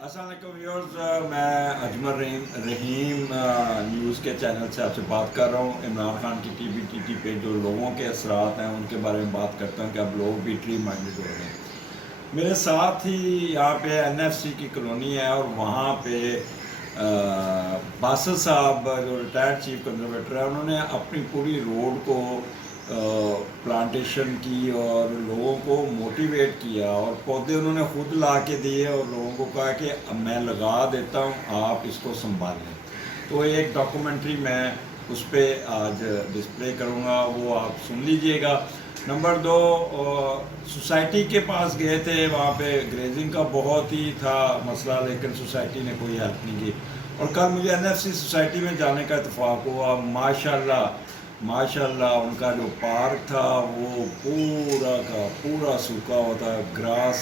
السلام علیکم ویورز، میں اجمل رحیم نیوز کے چینل سے آپ سے بات کر رہا ہوں۔ عمران خان کی ٹی ٹی پہ جو لوگوں کے اثرات ہیں ان کے بارے میں بات کرتا ہوں کہ اب لوگ بھی ٹری مائنڈڈ ہو رہے ہیں۔ میرے ساتھ ہی یہاں پہ NFC کی کالونی ہے اور وہاں پہ باسل صاحب جو ریٹائرڈ چیف کنزرویٹر ہے، انہوں نے اپنی پوری روڈ کو پلانٹیشن کی اور لوگوں کو موٹیویٹ کیا اور پودے انہوں نے خود لا کے دیے اور لوگوں کو کہا کہ میں لگا دیتا ہوں، آپ اس کو سنبھال لیں۔ تو ایک ڈاکومنٹری میں اس پہ آج ڈسپلے کروں گا، وہ آپ سن لیجئے گا۔ نمبر 2، سوسائٹی کے پاس گئے تھے، وہاں پہ گریزنگ کا بہت ہی تھا مسئلہ، لیکن سوسائٹی نے کوئی ہیلپ نہیں کی۔ اور کل مجھے NFC سوسائٹی میں جانے کا اتفاق ہوا۔ ماشاءاللہ ان کا جو پارک تھا وہ پورا کا پورا سوکھا ہوا تھا، گراس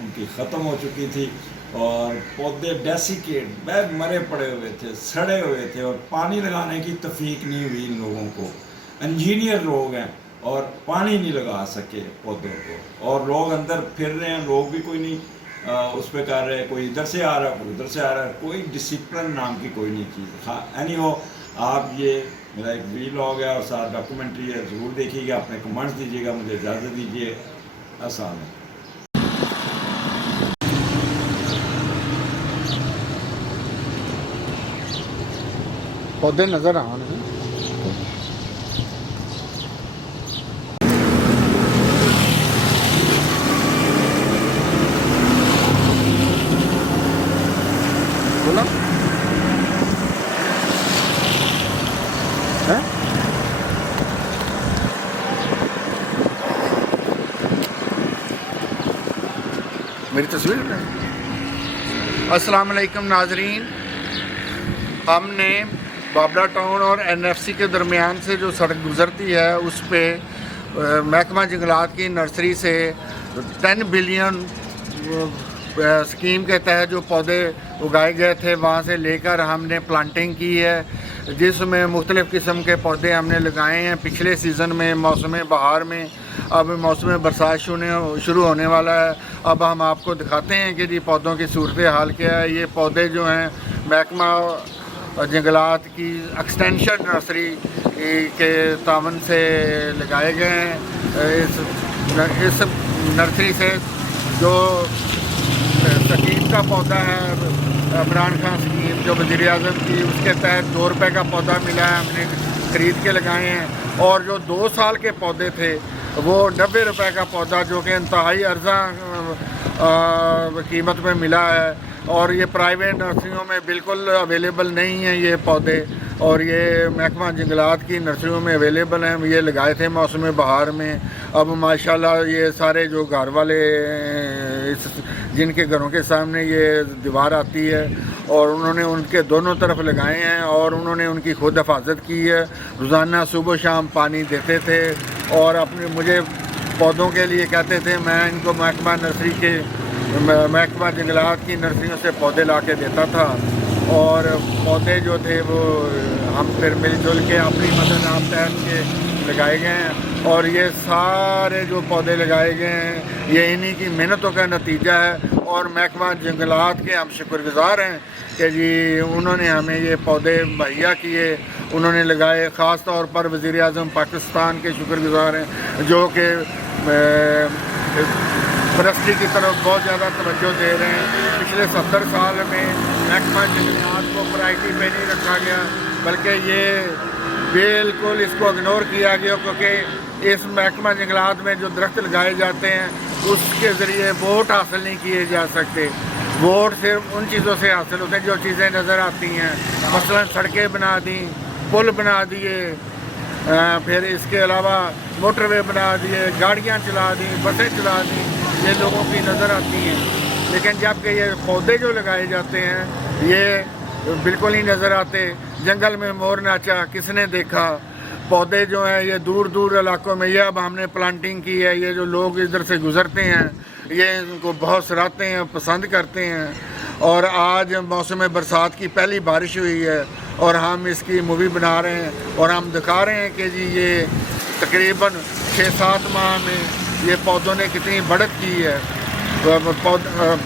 ان کی ختم ہو چکی تھی اور پودے ڈیسیکیٹ مرے پڑے ہوئے تھے، سڑے ہوئے تھے، اور پانی لگانے کی توفیق نہیں ہوئی ان لوگوں کو۔ انجینئر لوگ ہیں اور پانی نہیں لگا سکے پودوں کو، اور لوگ اندر پھر رہے ہیں، لوگ بھی کوئی نہیں اس پہ کر رہے، کوئی ادھر سے آ رہا ہے کوئی ادھر سے آ رہا ہے، کوئی ڈسپلن نام کی کوئی نہیں چیز۔ ہاں اینی ہو، آپ یہ میرا ایک ویلاگ ہے اور ساتھ ڈاکومنٹری ہے، ضرور دیکھیے گا، اپنے کمنٹس دیجیے گا، مجھے اجازت دیجیے۔ السلام علیکم۔ پودے نظر آ رہے ہیں۔ بولا میری تصویر ہے۔ السلام علیکم ناظرین، ہم نے بابڑا ٹاؤن اور NFC کے درمیان سے جو سڑک گزرتی ہے اس پہ محکمہ جنگلات کی نرسری سے 10 بلین اسکیم کے تحت جو پودے اگائے گئے تھے وہاں سے لے کر ہم نے پلانٹنگ کی ہے، جس میں مختلف قسم کے پودے ہم نے لگائے ہیں پچھلے سیزن میں، موسم بہار میں۔ اب موسم برسات شروع ہونے والا ہے۔ اب ہم آپ کو دکھاتے ہیں کہ پودوں کی صورتحال کیا ہے۔ یہ پودے جو ہیں محکمہ جنگلات کی ایکسٹینشن نرسری کے تعاون سے لگائے گئے ہیں۔ اس نرسری سے جو سکیم کا پودا ہے، عمران خان سکیم جو وزیر اعظم کی، اس کے تحت 2 روپے کا پودا ملا ہے، ہم نے خرید کے لگائے ہیں۔ اور جو 2 سال کے پودے تھے وہ 90 روپے کا پودا، جو کہ انتہائی ارزاں قیمت میں ملا ہے۔ اور یہ پرائیویٹ نرسریوں میں بالکل اویلیبل نہیں ہیں یہ پودے، اور یہ محکمہ جنگلات کی نرسریوں میں اویلیبل ہیں۔ یہ لگائے تھے موسم بہار میں۔ اب ماشاءاللہ یہ سارے جو گھر والے جن کے گھروں کے سامنے یہ دیوار آتی ہے، اور انہوں نے ان کے دونوں طرف لگائے ہیں، اور انہوں نے ان کی خود حفاظت کی ہے۔ روزانہ صبح و شام پانی دیتے تھے، اور مجھے پودوں کے لیے کہتے تھے، میں ان کو محکمہ جنگلات کی نرسریوں سے پودے لا کے دیتا تھا، اور پودے جو تھے وہ ہم پھر مل جل کے اپنی مدد آپ تحت کے لگائے گئے ہیں۔ اور یہ سارے جو پودے لگائے گئے ہیں یہ انہی کی محنتوں کا نتیجہ ہے، اور محکمہ جنگلات کے ہم شکر گزار ہیں کہ انہوں نے ہمیں یہ پودے مہیا کیے، انہوں نے لگائے۔ خاص طور پر وزیر اعظم پاکستان کے شکر گزار ہیں، جو کہ فورسٹری کی طرف بہت زیادہ توجہ دے رہے ہیں۔ پچھلے 70 سال میں محکمہ جنگلات کو پرائرٹی پہ نہیں رکھا گیا، بلکہ یہ بالکل اس کو اگنور کیا گیا، کیونکہ اس محکمہ جنگلات میں جو درخت لگائے جاتے ہیں اس کے ذریعے ووٹ حاصل نہیں کیے جا سکتے۔ ووٹ صرف ان چیزوں سے حاصل ہوتے ہیں جو چیزیں نظر آتی ہیں، مثلا سڑکیں بنا دیں، پل بنا دیے، پھر اس کے علاوہ موٹر وے بنا دیے، گاڑیاں چلا دیں، بسیں چلا دیں، یہ لوگوں کی نظر آتی ہیں۔ لیکن جب کہ یہ پودے جو لگائے جاتے ہیں یہ بالکل نہیں نظر آتے۔ جنگل میں مور ناچا کس نے دیکھا؟ پودے جو ہیں یہ دور دور علاقوں میں، یہ اب ہم نے پلانٹنگ کی ہے۔ یہ جو لوگ ادھر سے گزرتے ہیں یہ ان کو بہت سراہتے ہیں، پسند کرتے ہیں۔ اور آج موسم برسات کی پہلی بارش ہوئی ہے، اور ہم اس کی مووی بنا رہے ہیں، اور ہم دکھا رہے ہیں کہ یہ تقریباً 6-7 ماہ میں یہ پودوں نے کتنی بڑھت کی ہے۔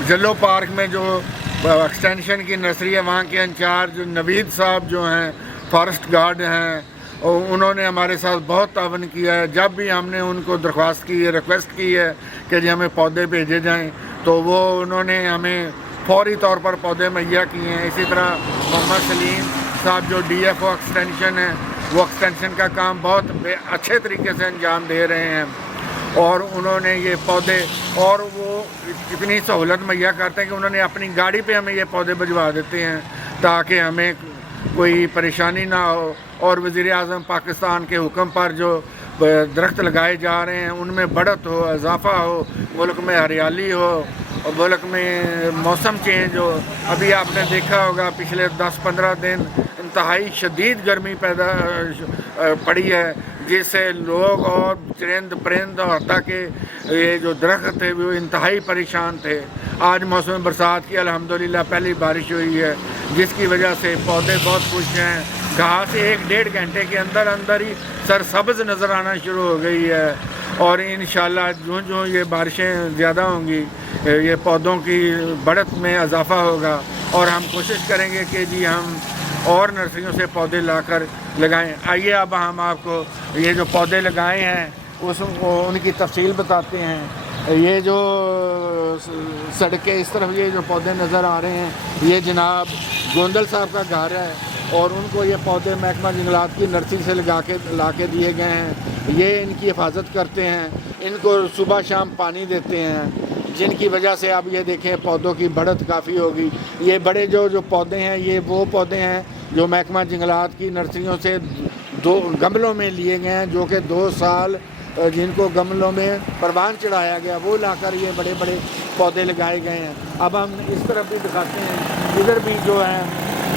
جلو پارک میں جو ایکسٹینشن کی نرسری ہے وہاں کے انچارج نوید صاحب جو ہیں فارسٹ گارڈ ہیں، انہوں نے ہمارے ساتھ بہت تعاون کیا ہے. جب بھی ہم نے ان کو درخواست کی ہے، ریکویسٹ کی ہے کہ جی ہمیں پودے بھیجے جائیں تو انہوں نے ہمیں فوری طور پر پودے مہیا کیے ہیں. اسی طرح محمد سلیم صاحب جو ڈی ایف او ایکسٹینشن ہے، وہ ایکسٹینشن کا کام بہت اچھے طریقے سے انجام دے رہے ہیں، اور انہوں نے یہ پودے، اور وہ اتنی سہولت مہیا کرتے ہیں کہ انہوں نے اپنی گاڑی پہ ہمیں یہ پودے بھجوا دیتے ہیں تاکہ ہمیں کوئی پریشانی نہ ہو. اور وزیر اعظم پاکستان کے حکم پر جو درخت لگائے جا رہے ہیں ان میں بڑھت ہو، اضافہ ہو، ملک میں ہریالی ہو، اور ملک میں موسم چینج ہو. ابھی آپ نے دیکھا ہوگا پچھلے 10-15 دن انتہائی شدید گرمی پڑی ہے، جس سے لوگ اور چرند پرند اور حتیٰ کہ یہ جو درخت تھے وہ انتہائی پریشان تھے. آج موسم برسات کی الحمدللہ پہلی بارش ہوئی ہے، جس کی وجہ سے پودے بہت خوش ہیں. گھاس 1-1.5 گھنٹے کے اندر ہی سرسبز نظر آنا شروع ہو گئی ہے، اور انشاءاللہ جو یہ بارشیں زیادہ ہوں گی یہ پودوں کی بڑھت میں اضافہ ہوگا، اور ہم کوشش کریں گے کہ جی ہم اور نرسریوں سے پودے لا کر لگائیں. آئیے اب ہم آپ کو یہ جو پودے لگائے ہیں ان کی تفصیل بتاتے ہیں. یہ جو سڑک کے اس طرف یہ جو پودے نظر آ رہے ہیں یہ جناب گوندل صاحب کا گھر ہے، اور ان کو یہ پودے محکمہ جنگلات کی نرسری سے لا کے دیے گئے ہیں. یہ ان کی حفاظت کرتے ہیں، ان کو صبح شام پانی دیتے ہیں، جن کی وجہ سے آپ یہ دیکھیں پودوں کی بڑھت کافی ہوگی. یہ بڑے جو پودے ہیں یہ وہ پودے ہیں جو محکمہ جنگلات کی نرسریوں سے 2 گملوں میں لیے گئے ہیں، جو کہ 2 سال جن کو گملوں میں پروان چڑھایا گیا وہ لا کر یہ بڑے بڑے پودے لگائے گئے ہیں. اب ہم اس طرف بھی دکھاتے ہیں، ادھر بھی جو ہیں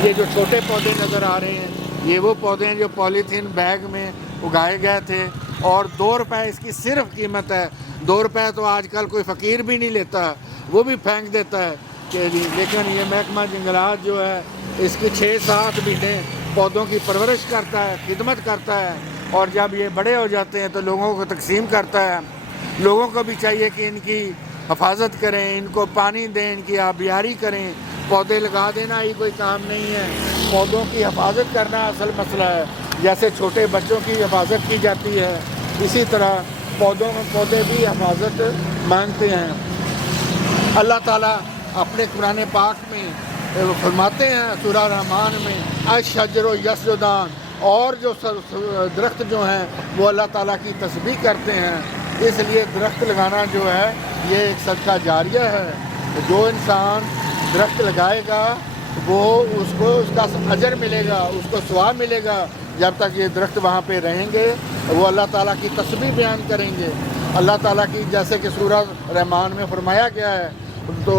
یہ جو چھوٹے پودے نظر آ رہے ہیں یہ وہ پودے ہیں جو پولیتھین بیگ میں اگائے گئے تھے، اور 2 روپے اس کی صرف قیمت ہے. 2 روپے تو آج کل کوئی فقیر بھی نہیں لیتا، وہ بھی پھینک دیتا ہے کہ لیکن یہ محکمہ جنگلات جو ہے اس کی 6-7 بیٹیں پودوں کی پرورش کرتا ہے، خدمت کرتا ہے، اور جب یہ بڑے ہو جاتے ہیں تو لوگوں کو تقسیم کرتا ہے. لوگوں کو بھی چاہیے کہ ان کی حفاظت کریں، ان کو پانی دیں، ان کی آبیاری کریں. پودے لگا دینا ہی کوئی کام نہیں ہے، پودوں کی حفاظت کرنا اصل مسئلہ ہے. جیسے چھوٹے بچوں کی حفاظت کی جاتی ہے اسی طرح پودے بھی حفاظت مانگتے ہیں. اللہ تعالیٰ اپنے قرآن پاک میں فرماتے ہیں سورہ رحمان میں الشجر یسجدان، اور جو درخت جو ہیں وہ اللہ تعالیٰ کی تسبیح کرتے ہیں. اس لیے درخت لگانا جو ہے یہ ایک صدقہ جاریہ ہے. جو انسان درخت لگائے گا وہ اس کو اس کا اجر ملے گا، اس کو ثواب ملے گا. جب تک یہ درخت وہاں پہ رہیں گے وہ اللہ تعالیٰ کی تسبیح بیان کریں گے. اللہ تعالیٰ کی جیسے کہ سورہ رحمان میں فرمایا گیا ہے تو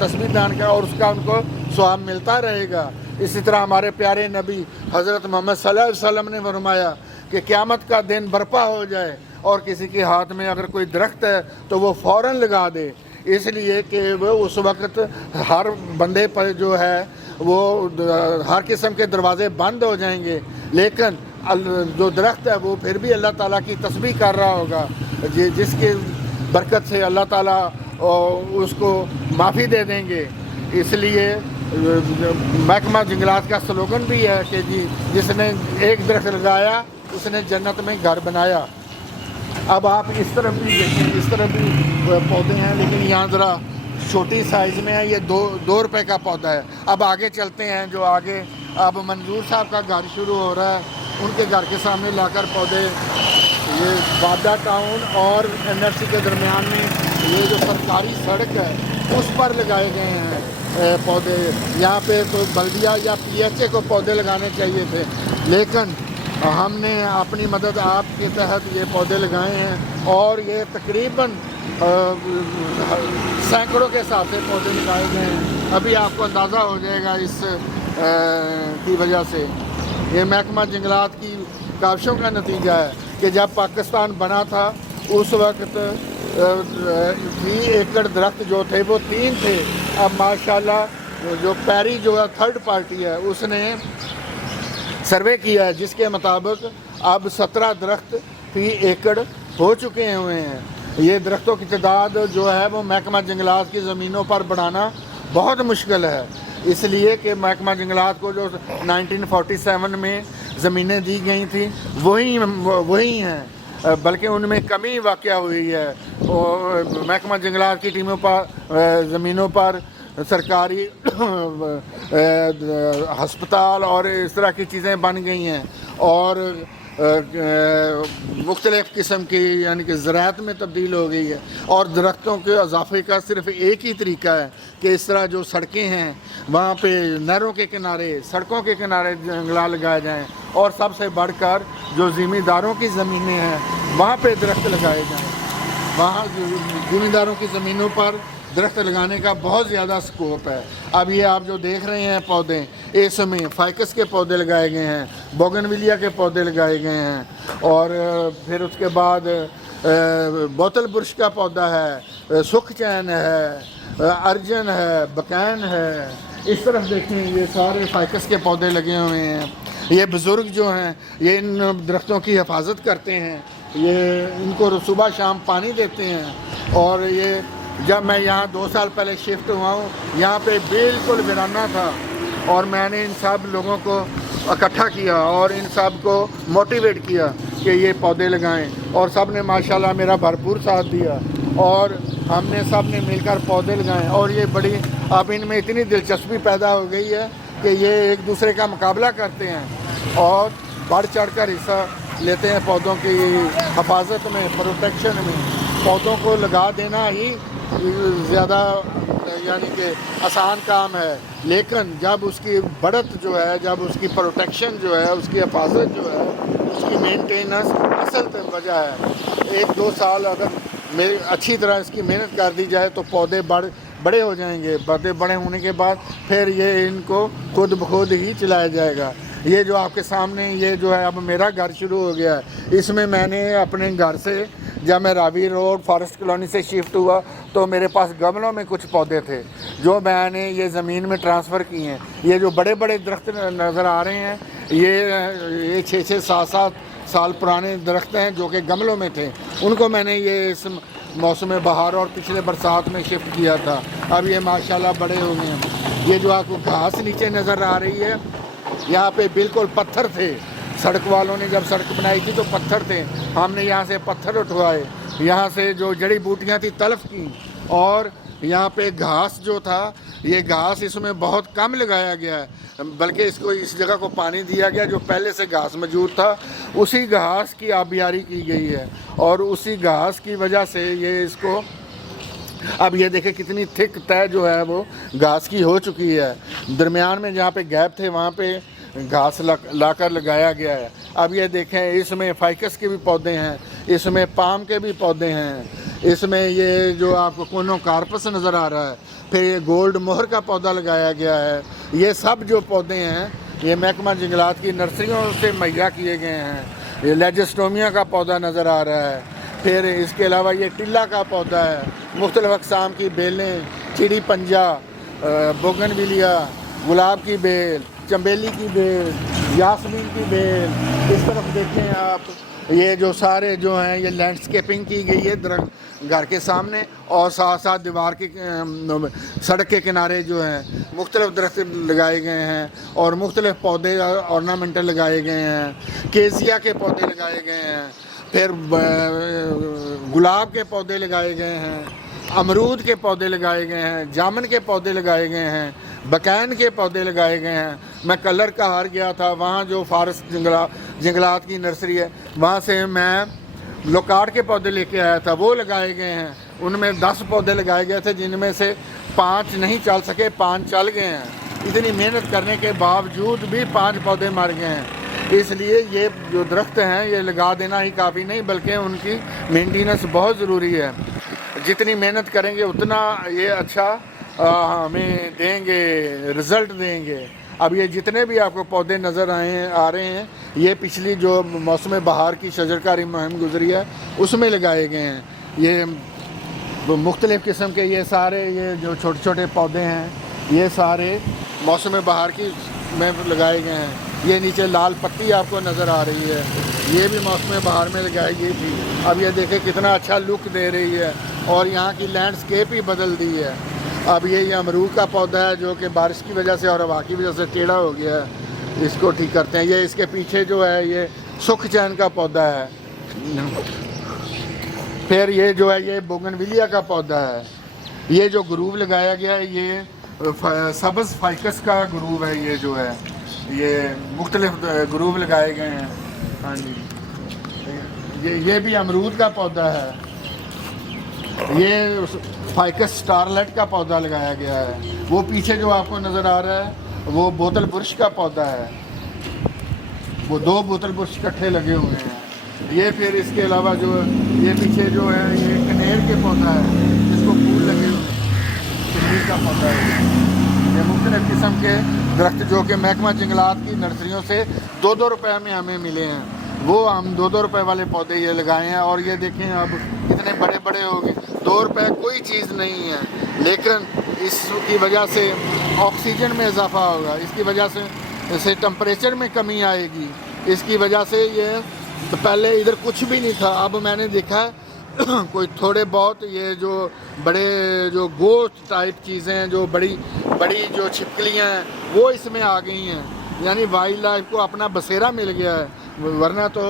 تسبیح بیان کریں اور اس کا ان کو ثواب ملتا رہے گا. اسی طرح ہمارے پیارے نبی حضرت محمد صلی اللہ علیہ وسلم نے فرمایا کہ قیامت کا دن برپا ہو جائے اور کسی کے ہاتھ میں اگر کوئی درخت ہے تو وہ فوراً لگا دے، اس لیے کہ وہ اس وقت ہر بندے پر جو ہے وہ ہر قسم کے دروازے بند ہو جائیں گے، لیکن جو درخت ہے وہ پھر بھی اللہ تعالیٰ کی تسبیح کر رہا ہوگا، جس کی برکت سے اللہ تعالیٰ اس کو معافی دے دیں گے. اس لیے محکمہ جنگلات کا سلوگن بھی ہے کہ جی جس نے ایک درخت لگایا اس نے جنت میں گھر بنایا. اب آپ اس طرف بھی دیکھیں، اس طرف بھی پودے ہیں لیکن یہاں ذرا چھوٹی سائز میں ہے. یہ 2 روپے کا پودا ہے. اب آگے چلتے ہیں، جو آگے اب منظور صاحب کا گھر شروع ہو رہا ہے، ان کے گھر کے سامنے لا کر پودے یہ بابڈا ٹاؤن اور NFC کے درمیان میں یہ جو سرکاری سڑک ہے اس پر لگائے گئے ہیں پودے. یہاں پہ تو بلدیہ یا PHA کو پودے لگانے چاہیے تھے، لیکن ہم نے اپنی مدد آپ کے تحت یہ پودے لگائے ہیں، اور یہ تقریباً سینکڑوں کے حساب سے پودے لگائے گئے ہیں. ابھی آپ کو اندازہ ہو جائے گا اس کی وجہ سے. یہ محکمہ جنگلات کی کاوشوں کا نتیجہ ہے کہ جب پاکستان بنا تھا اس وقت 20 ایکڑ درخت جو تھے وہ 3 تھے. اب ماشاءاللہ جو پیری جو ہے تھرڈ پارٹی ہے اس نے سروے کیا ہے جس کے مطابق اب 17 درخت فی ایکڑ ہو چکے ہوئے ہیں. یہ درختوں کی تعداد جو ہے وہ محکمہ جنگلات کی زمینوں پر بڑھانا بہت مشکل ہے، اس لیے کہ محکمہ جنگلات کو جو 1947 میں زمینیں دی گئی تھیں وہی ہیں، بلکہ ان میں کمی واقع ہوئی ہے۔ اور محکمہ جنگلات کی ٹیموں پر زمینوں پر سرکاری ہسپتال اور اس طرح کی چیزیں بن گئی ہیں، اور مختلف قسم کی یعنی کہ زراعت میں تبدیل ہو گئی ہے۔ اور درختوں کے اضافے کا صرف ایک ہی طریقہ ہے کہ اس طرح جو سڑکیں ہیں وہاں پہ نہروں کے کنارے، سڑکوں کے کنارے جنگلات لگائے جائیں، اور سب سے بڑھ کر جو زمینداروں کی زمینیں ہیں وہاں پہ درخت لگائے جائیں۔ وہاں زمینداروں کی زمینوں پر درخت لگانے کا بہت زیادہ سکوپ ہے۔ اب یہ آپ جو دیکھ رہے ہیں پودے، اس میں فائکس کے پودے لگائے گئے ہیں، بوگنویلیا کے پودے لگائے گئے ہیں، اور پھر اس کے بعد بوتل برش کا پودا ہے، سکھ چین ہے، ارجن ہے، بکین ہے۔ اس طرف دیکھیں یہ سارے فائکس کے پودے لگے ہوئے ہیں۔ یہ بزرگ جو ہیں یہ ان درختوں کی حفاظت کرتے ہیں، یہ ان کو صبح شام پانی دیتے ہیں۔ اور یہ جب میں یہاں 2 سال پہلے شفٹ ہوا ہوں، یہاں پہ بالکل ویرانہ تھا، اور میں نے ان سب لوگوں کو اکٹھا کیا اور ان سب کو موٹیویٹ کیا کہ یہ پودے لگائیں، اور سب نے ماشاءاللہ میرا بھرپور ساتھ دیا، اور ہم نے سب نے مل کر پودے لگائے۔ اور یہ بڑی اب ان میں اتنی دلچسپی پیدا ہو گئی ہے کہ یہ ایک دوسرے کا مقابلہ کرتے ہیں اور بڑھ چڑھ کر حصہ لیتے ہیں پودوں کی حفاظت میں، پروٹیکشن میں۔ پودوں کو لگا دینا ہی زیادہ یعنی کہ آسان کام ہے، لیکن جب اس کی بڑھت جو ہے، جب اس کی پروٹیکشن جو ہے، اس کی حفاظت جو ہے، اس کی مینٹیننس اصل وجہ ہے۔ 1-2 سال اگر اچھی طرح اس کی محنت کر دی جائے تو پودے بڑے ہو جائیں گے۔ پودے بڑے ہونے کے بعد پھر یہ ان کو خود بخود ہی چلایا جائے گا۔ یہ جو آپ کے سامنے یہ جو ہے اب میرا گھر شروع ہو گیا ہے، اس میں میں نے اپنے گھر سے جب میں راوی روڈ فارسٹ کالونی سے شفٹ ہوا تو میرے پاس گملوں میں کچھ پودے تھے جو میں نے یہ زمین میں ٹرانسفر کیے ہیں۔ یہ جو بڑے بڑے درخت نظر آ رہے ہیں یہ 6-6 7 سال پرانے درخت ہیں جو کہ گملوں میں تھے، ان کو میں نے یہ اس موسم بہار اور پچھلے برسات میں شفٹ کیا تھا۔ اب یہ ماشاءاللہ بڑے ہو گئے ہیں۔ یہ جو آپ کو گھاس نیچے نظر آ رہی ہے، یہاں پہ بالکل پتھر تھے، سڑک والوں نے جب سڑک بنائی تھی تو پتھر تھے، ہم نے یہاں سے پتھر اٹھوائے، یہاں سے جو جڑی بوٹیاں تھیں تلف کی، اور یہاں پہ گھاس جو تھا یہ گھاس اس میں بہت کم لگایا گیا ہے، بلکہ اس کو اس جگہ کو پانی دیا گیا جو پہلے سے گھاس موجود تھا، اسی گھاس کی آبیاری کی گئی ہے، اور اسی گھاس کی وجہ سے یہ اس کو اب یہ دیکھیں کتنی تھک طے جو ہے وہ گھاس کی ہو چکی ہے۔ درمیان میں جہاں پہ گیپ تھے وہاں پہ گھاس لا کر لگایا گیا ہے۔ اب یہ دیکھیں اس میں فائکس کے بھی پودے ہیں، اس میں پام کے بھی پودے ہیں، اس میں یہ جو آپ کو کونو کارپس نظر آ رہا ہے، پھر یہ گولڈ مہر کا پودا لگایا گیا ہے۔ یہ سب جو پودے ہیں یہ محکمہ جنگلات کی نرسریوں سے مہیا کیے گئے ہیں۔ یہ لیجسٹومیا کا پودا نظر آ رہا ہے، پھر اس کے علاوہ یہ ٹلا کا پودا ہے، مختلف اقسام کی بیلیں، چڑی پنجا، بوگنویلیا، گلاب کی بیل، چنبیلی کی بیل، یاسمین کی بیل۔ اس طرف دیکھیں آپ یہ جو سارے جو ہیں یہ لینڈسکیپنگ کی گئی ہے گھر کے سامنے، اور ساتھ ساتھ دیوار کے سڑک کے کنارے جو ہیں مختلف درخت لگائے گئے ہیں، اور مختلف پودے ornamental لگائے گئے ہیں، کیزیا کے پودے لگائے گئے ہیں، پھر گلاب کے پودے لگائے گئے ہیں، امرود کے پودے لگائے گئے ہیں، جامن کے پودے لگائے گئے ہیں، بکین کے پودے لگائے گئے ہیں۔ میں کلر کا ہار گیا تھا، وہاں جو فارسٹ جنگلات کی نرسری ہے وہاں سے میں لوکارڈ کے پودے لے کے آیا تھا، وہ لگائے گئے ہیں۔ ان میں 10 پودے لگائے گئے تھے جن میں سے 5 نہیں چل سکے، 5 چل گئے ہیں۔ اتنی محنت کرنے کے باوجود بھی 5 پودے مر گئے ہیں۔ اس لیے یہ جو درخت ہیں یہ لگا دینا ہی کافی نہیں بلکہ ان کی مینٹیننس بہت ضروری ہے۔ جتنی محنت کریں گے اتنا یہ اچھا ہمیں دیں گے، رزلٹ دیں گے۔ اب یہ جتنے بھی آپ کو پودے نظر آ رہے ہیں یہ پچھلی جو موسم بہار کی شجرکاری مہم گزری ہے اس میں لگائے گئے ہیں۔ یہ مختلف قسم کے یہ سارے یہ جو چھوٹے چھوٹے پودے ہیں یہ سارے موسم بہار کی میں لگائے گئے ہیں۔ یہ نیچے لال پتی آپ کو نظر آ رہی ہے، یہ بھی موسم بہار میں لگائی گئی تھی۔ اب یہ دیکھیں کتنا اچھا لک دے رہی ہے، اور یہاں کی لینڈسکیپ ہی بدل دی ہے۔ اب یہ امرود کا پودا ہے جو کہ بارش کی وجہ سے اور ہوا کی وجہ سے ٹیڑھا ہو گیا ہے، اس کو ٹھیک کرتے ہیں۔ یہ اس کے پیچھے جو ہے یہ سکھ چین کا پودا ہے۔ پھر یہ جو ہے یہ بوگنویلیا کا پودا ہے۔ یہ جو گروو لگایا گیا ہے یہ سبز فائکس کا گروو ہے، یہ جو ہے یہ مختلف گروو لگائے گئے ہیں۔ ہاں جی، یہ بھی امرود کا پودا ہے۔ یہ فائکس سٹارلٹ کا پودا لگایا گیا ہے۔ وہ پیچھے جو آپ کو نظر آ رہا ہے وہ بوتل برش کا پودا ہے، وہ 2 بوتل برش اکٹھے لگے ہوئے ہیں۔ یہ پھر اس کے علاوہ جو یہ پیچھے جو ہے یہ کنیر کے پودا ہے جس کو پھول لگے ہوئے ہیں، کنیر کا پودا ہے۔ یہ مختلف قسم کے درخت جو کہ محکمہ جنگلات کی نرسریوں سے 2 روپے میں ہمیں ملے ہیں، وہ ہم 2 روپے والے پودے یہ لگائے ہیں۔ اور یہ دیکھیں اب اتنے بڑے بڑے ہو گئے۔ 2 روپے کوئی چیز نہیں ہے، لیکن اس کی وجہ سے آکسیجن میں اضافہ ہوگا، اس کی وجہ سے ٹمپریچر میں کمی آئے گی، اس کی وجہ سے یہ پہلے ادھر کچھ بھی نہیں تھا، اب میں نے دیکھا کوئی تھوڑے بہت یہ جو بڑے جو گوشت ٹائپ چیزیں ہیں، جو بڑی بڑی جو چھپکلیاں ہیں وہ اس میں آ گئی ہیں، یعنی وائلڈ لائف کو اپنا بسیرا مل گیا ہے۔ ورنہ تو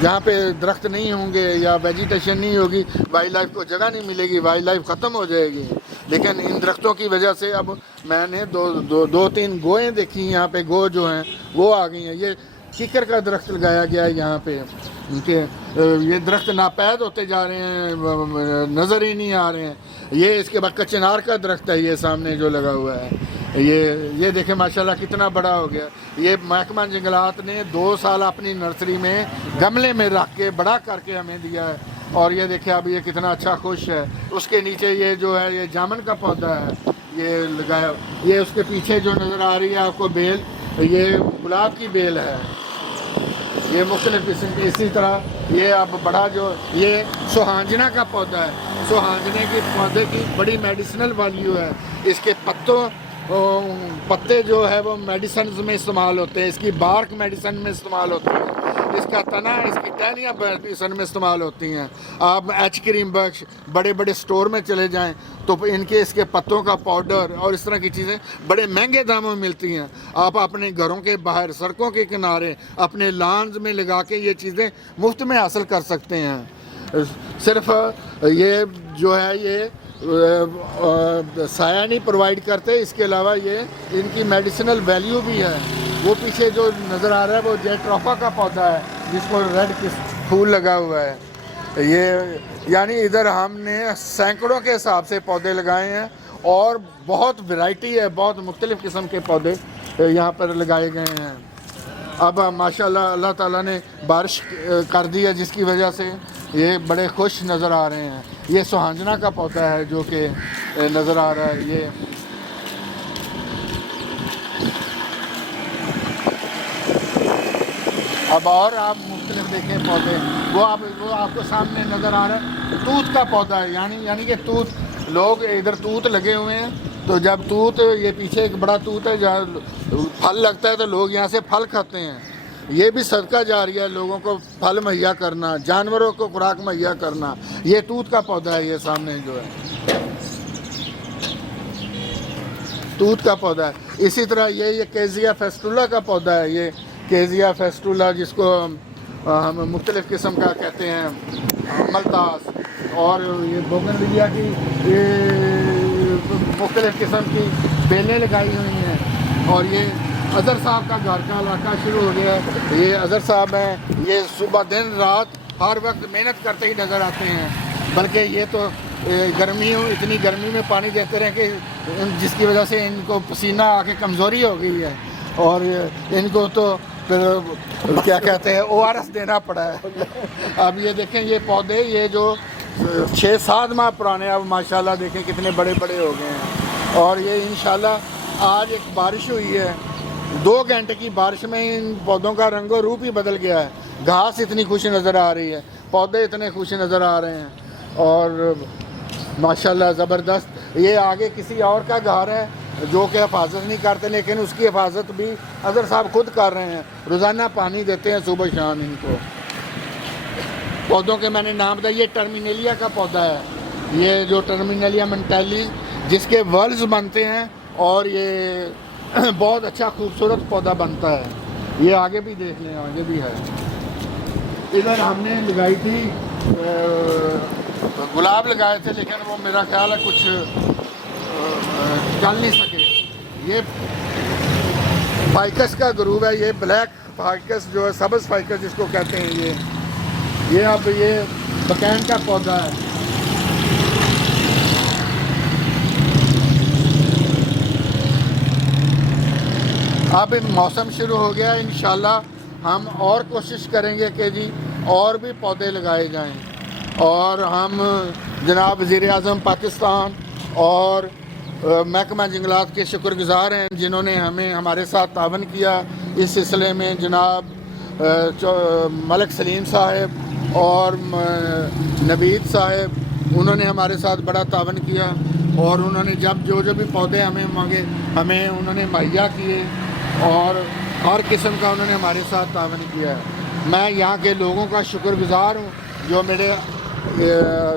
جہاں پہ درخت نہیں ہوں گے یا ویجیٹیشن نہیں ہوگی وائلڈ لائف کو جگہ نہیں ملے گی، وائلڈ لائف ختم ہو جائے گی۔ لیکن ان درختوں کی وجہ سے اب میں نے 2-3 گوئیں دیکھی، یہاں پہ گو جو ہیں وہ آ گئی ہیں۔ یہ کیکر کا درخت لگایا گیا ہے یہاں پہ، کہ یہ درخت ناپید ہوتے جا رہے ہیں، نظر ہی نہیں آ رہے ہیں۔ یہ اس کے بعد کچنار کا درخت ہے، یہ سامنے جو لگا ہوا ہے، یہ دیکھیں ماشاءاللہ کتنا بڑا ہو گیا۔ یہ محکمہ جنگلات نے 2 سال اپنی نرسری میں گملے میں رکھ کے بڑا کر کے ہمیں دیا ہے، اور یہ دیکھیں اب یہ کتنا اچھا خوش ہے۔ اس کے نیچے یہ جو ہے یہ جامن کا پودا ہے، یہ لگایا۔ یہ اس کے پیچھے جو نظر آ رہی ہے آپ کو بیل، یہ گلاب کی بیل ہے، یہ مختلف قسم کی۔ اسی طرح یہ اب بڑا جو یہ سوہانجنا کا پودا ہے، سوہانجنے کے پودے کی بڑی میڈیسنل ویلیو ہے۔ اس کے پتے جو ہے وہ میڈیسنز میں استعمال ہوتے ہیں، اس کی بارک میڈیسن میں استعمال ہوتی ہے، اس کا تنا، اس کی ٹہنیاں میڈیسن میں استعمال ہوتی ہیں۔ آپ ایچ کریم بخش بڑے بڑے سٹور میں چلے جائیں تو اس کے پتوں کا پاؤڈر اور اس طرح کی چیزیں بڑے مہنگے داموں میں ملتی ہیں۔ آپ اپنے گھروں کے باہر، سڑکوں کے کنارے، اپنے لانز میں لگا کے یہ چیزیں مفت میں حاصل کر سکتے ہیں۔ صرف یہ جو ہے یہ سایہ نہیں پرووائڈ کرتے، اس کے علاوہ یہ ان کی میڈیسنل ویلیو بھی ہے۔ وہ پیچھے جو نظر آ رہا ہے وہ جیٹروفا کا پودا ہے جس کو ریڈ پھول لگا ہوا ہے۔ یہ یعنی ادھر ہم نے سینکڑوں کے حساب سے پودے لگائے ہیں، اور بہت ورائٹی ہے، بہت مختلف قسم کے پودے یہاں پر لگائے گئے ہیں۔ اب ماشاءاللہ اللہ تعالیٰ نے بارش کر دی ہے جس کی وجہ سے یہ بڑے خوش نظر آ رہے ہیں۔ یہ سوہانجنا کا پودا ہے جو کہ نظر آ رہا ہے۔ یہ اب اور آپ مختلف دیکھیں پودے، وہ آپ کو سامنے نظر آ رہا ہے توت کا پودا ہے، یعنی کہ توت، لوگ ادھر توت لگے ہوئے ہیں، تو جب توت، یہ پیچھے ایک بڑا توت ہے جہاں پھل لگتا ہے تو لوگ یہاں سے پھل کھاتے ہیں۔ یہ بھی صدقہ جاریہ ہے، لوگوں کو پھل مہیا کرنا، جانوروں کو خوراک مہیا کرنا۔ یہ توت کا پودا ہے، یہ سامنے جو ہے توت کا پودا ہے۔ اسی طرح یہ کیزیا فیسٹولا کا پودا ہے، یہ کیزیا فیسٹولا جس کو ہم مختلف قسم کا کہتے ہیں، ملتاس، اور یہ بوگنویلیا کی مختلف قسم کی بیلیں لگائی ہوئی ہیں۔ اور یہ اظہر صاحب کا گھر کا علاقہ شروع ہو گیا ہے۔ یہ اظہر صاحب ہیں، یہ صبح دن رات ہر وقت محنت کرتے ہی نظر آتے ہیں، بلکہ یہ تو اتنی گرمی میں پانی دیتے رہے کہ جس کی وجہ سے ان کو پسینہ آ کے کمزوری ہو گئی ہے، اور ان کو تو پھر کیا کہتے ہیں ORS دینا پڑا ہے۔ اب یہ دیکھیں یہ پودے، یہ جو 6-7 ماہ پرانے، اب ماشاءاللہ دیکھیں کتنے بڑے بڑے ہو گئے ہیں۔ اور یہ انشاءاللہ آج ایک بارش ہوئی ہے، 2 گھنٹے کی بارش میں ان پودوں کا رنگ و روپ ہی بدل گیا ہے۔ گھاس اتنی خوش نظر آ رہی ہے، پودے اتنے خوش نظر آ رہے ہیں، اور ماشاءاللہ زبردست۔ یہ آگے کسی اور کا گھر ہے جو کہ حفاظت نہیں کرتے، لیکن اس کی حفاظت بھی اظہر صاحب خود کر رہے ہیں، روزانہ پانی دیتے ہیں صبح شام ان کو۔ پودوں کے میں نے نام بتایا، یہ ٹرمینیلیا کا پودا ہے، یہ جو ٹرمینیلیا منٹیلیز جس کے ورلز بنتے ہیں اور یہ بہت اچھا خوبصورت پودا بنتا ہے. یہ آگے بھی دیکھ لیں, آگے بھی ہے. ادھر ہم نے لگائی تھی گلاب لگائے تھے, لیکن وہ میرا خیال ہے کچھ چل نہیں سکے. یہ فائکس کا گروپ ہے, یہ بلیک فائکس جو ہے, سبز فائکس جس کو کہتے ہیں, یہ اب یہ بکین کا پودا ہے. اب موسم شروع ہو گیا, انشاءاللہ ہم اور کوشش کریں گے کہ جی اور بھی پودے لگائے جائیں. اور ہم جناب وزیر اعظم پاکستان اور محکمہ جنگلات کے شکر گزار ہیں جنہوں نے ہمارے ساتھ تعاون کیا اس سلسلے میں. جناب ملک سلیم صاحب اور نوید صاحب, انہوں نے ہمارے ساتھ بڑا تعاون کیا, اور انہوں نے جو بھی پودے ہمیں مانگے ہمیں انہوں نے مہیا کیے, اور ہر قسم کا انہوں نے ہمارے ساتھ تعاون کیا ہے. میں یہاں کے لوگوں کا شکر گزار ہوں جو میرے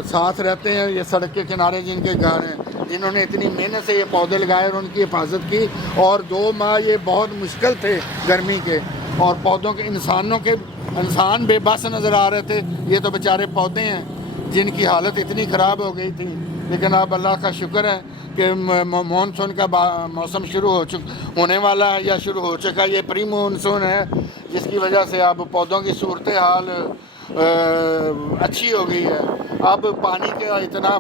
ساتھ رہتے ہیں, یہ سڑک کے کنارے جن کے گھر ہیں, جنہوں نے اتنی محنت سے یہ پودے لگائے اور ان کی حفاظت کی. اور 2 ماہ یہ بہت مشکل تھے گرمی کے, اور پودوں کے انسان بے بس نظر آ رہے تھے. یہ تو بیچارے پودے ہیں جن کی حالت اتنی خراب ہو گئی تھی, لیکن اب اللہ کا شکر ہے کہ مونسون کا موسم شروع ہونے والا ہے یا شروع ہو چکا. یہ پری مونسون ہے جس کی وجہ سے اب پودوں کی صورتحال اچھی ہو گئی ہے. اب پانی کا اتنا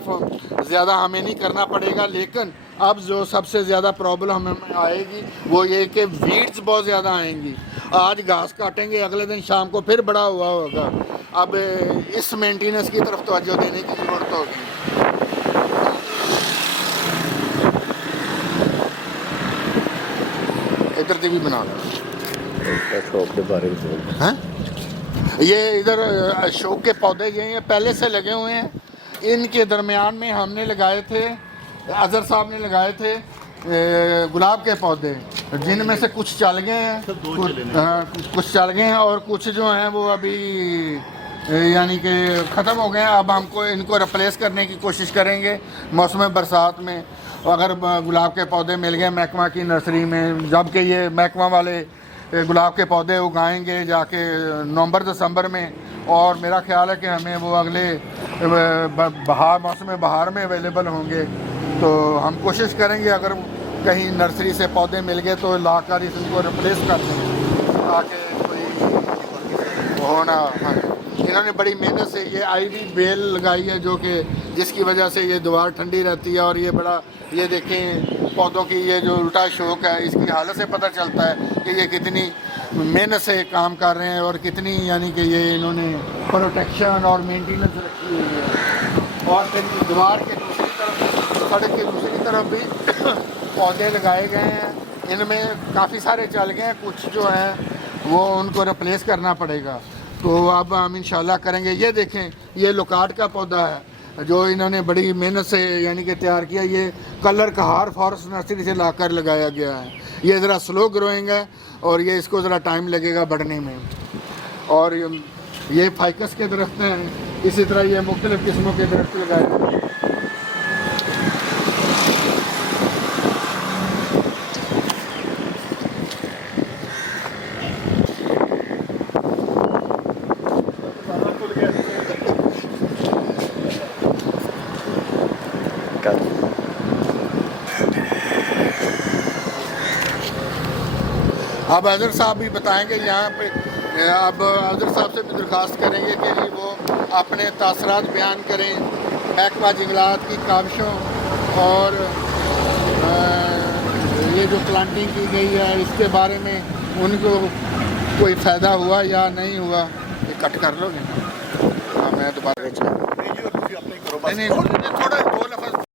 زیادہ ہمیں نہیں کرنا پڑے گا, لیکن اب جو سب سے زیادہ پرابلم ہمیں آئے گی وہ یہ کہ ویڈز بہت زیادہ آئیں گی. آج گھاس کاٹیں گے, اگلے دن شام کو پھر بڑا ہوا ہوگا. اب اس مینٹیننس کی طرف توجہ دینے کی ضرورت ہوگی. ادھر بھی بنا شوق کے بارے میں یہ ادھر اشوک کے پودے یہ پہلے سے لگے ہوئے ہیں. ان کے درمیان میں ہم نے لگائے تھے, اظہر صاحب نے لگائے تھے گلاب کے پودے, جن میں سے کچھ چل گئے ہیں, کچھ چل گئے ہیں, اور کچھ جو ہیں وہ ابھی یعنی کہ ختم ہو گئے ہیں. اب ہم کو ان کو ریپلیس کرنے کی کوشش کریں گے موسم برسات میں. اگر گلاب کے پودے مل گئے محکمہ کی نرسری میں, جبکہ یہ محکمہ والے گلاب کے پودے اگائیں گے جا کے نومبر دسمبر میں, اور میرا خیال ہے کہ ہمیں وہ اگلے موسم بہار میں اویلیبل ہوں گے. تو ہم کوشش کریں گے اگر کہیں نرسری سے پودے مل گئے تو لا کر ان کو ریپلیس کر دیں تاکہ کوئی ہونا. انہوں نے بڑی محنت سے یہ آئی وی بیل لگائی ہے جو کہ جس کی وجہ سے یہ دیوار ٹھنڈی رہتی ہے. اور یہ بڑا, یہ دیکھیں پودوں کی یہ جو الٹا شوک ہے, اس کی حالت سے پتہ چلتا ہے کہ یہ کتنی محنت سے کام کر رہے ہیں اور کتنی یعنی کہ یہ انہوں نے پروٹیکشن اور مینٹیننس رکھی ہوئی ہے. اور پھر دیوار کے دوسری طرف, سڑک کی دوسری طرف بھی پودے لگائے گئے ہیں. ان میں کافی سارے چل گئے ہیں, کچھ جو ہیں وہ ان کو ریپلیس کرنا پڑے گا. تو اب ہم انشاءاللہ کریں گے. یہ دیکھیں یہ لوکاٹ کا پودا ہے جو انہوں نے بڑی محنت سے یعنی کہ تیار کیا. یہ کلر کہار فارسٹ نرسری سے لا کر لگایا گیا ہے. یہ ذرا سلو گروئنگ ہے اور یہ اس کو ذرا ٹائم لگے گا بڑھنے میں. اور یہ فائکس کے درخت ہیں, اسی طرح یہ مختلف قسموں کے درخت لگائے ہیں. اب اظہر صاحب بھی بتائیں گے یہاں پہ. اب اظہر صاحب سے بھی درخواست کریں گے کہ وہ اپنے تاثرات بیان کریں محکمہ جنگلات کی کاوشوں اور یہ جو پلانٹنگ کی گئی ہے اس کے بارے میں ان کو کوئی فائدہ ہوا یا نہیں ہوا. یہ کٹ کر لو گے؟ ہاں میں دوبارہ نہیں تھوڑا 2 لفظ